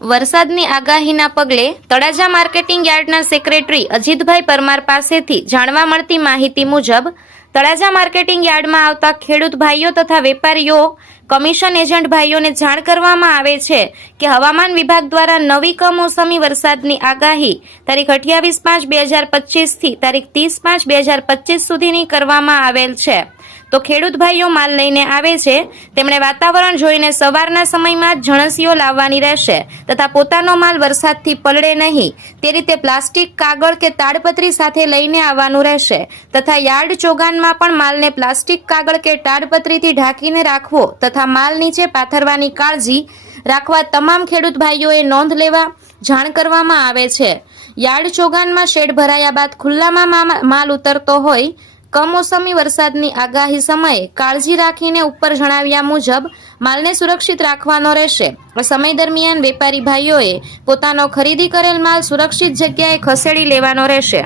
વરસાદની આગાહીના પગલે તળાજા માર્કેટિંગ યાર્ડના સેક્રેટરી અજીતભાઈ પરમાર પાસેથી જાણવા મળતી માહિતી મુજબ, તળાજા માર્કેટિંગ યાર્ડમાં આવતા ખેડૂત ભાઈઓ તથા વેપારીઓ, કમિશન એજન્ટ ભાઈઓને જાણ કરવામાં આવે છે કે હવામાન વિભાગ દ્વારા નવી કમોસમી વરસાદની આગાહી તારીખ અઠ્યાવીસ પાંચ બે હજાર પચીસથી તારીખ ત્રીસ પાંચ બે હજાર પચીસ સુધીની કરવામાં આવેલ છે. તો ખેડૂત ભાઈઓ માલ લઈને આવે છે, તેમણે વાતાવરણ જોઈને સવારના સમયમાં જ જણસીઓ લાવવાની રહેશે તથા પોતાનો માલ વરસાદથી પલળે નહીં. તે રીતે પ્લાસ્ટિક, કાગળ કે તાડપત્રી સાથે લઈને આવવાનું રહેશે તથા યાર્ડ ચોગાનમાં પણ માલને પ્લાસ્ટિક, કાગળ કે તાડપત્રીથી ઢાંકીને રાખવો તથા માલ નીચે પાથરવાની કાળજી રાખવા તમામ ખેડૂત ભાઈઓએ નોંધ લેવા જાણ કરવામાં આવે છે. યાર્ડ ચોગાનમાં શેડ ભરાયા બાદ ખુલ્લામાં માલ ઉતરતો હોય કમોસમી વરસાદની આગાહી સમયે કાળજી રાખીને ઉપર જણાવ્યા મુજબ, માલને સુરક્ષિત રાખવાનો રહેશે. સમય દરમિયાન વેપારી ભાઈઓએ પોતાનો ખરીદી કરેલ માલ સુરક્ષિત જગ્યાએ ખસેડી લેવાનો રહેશે.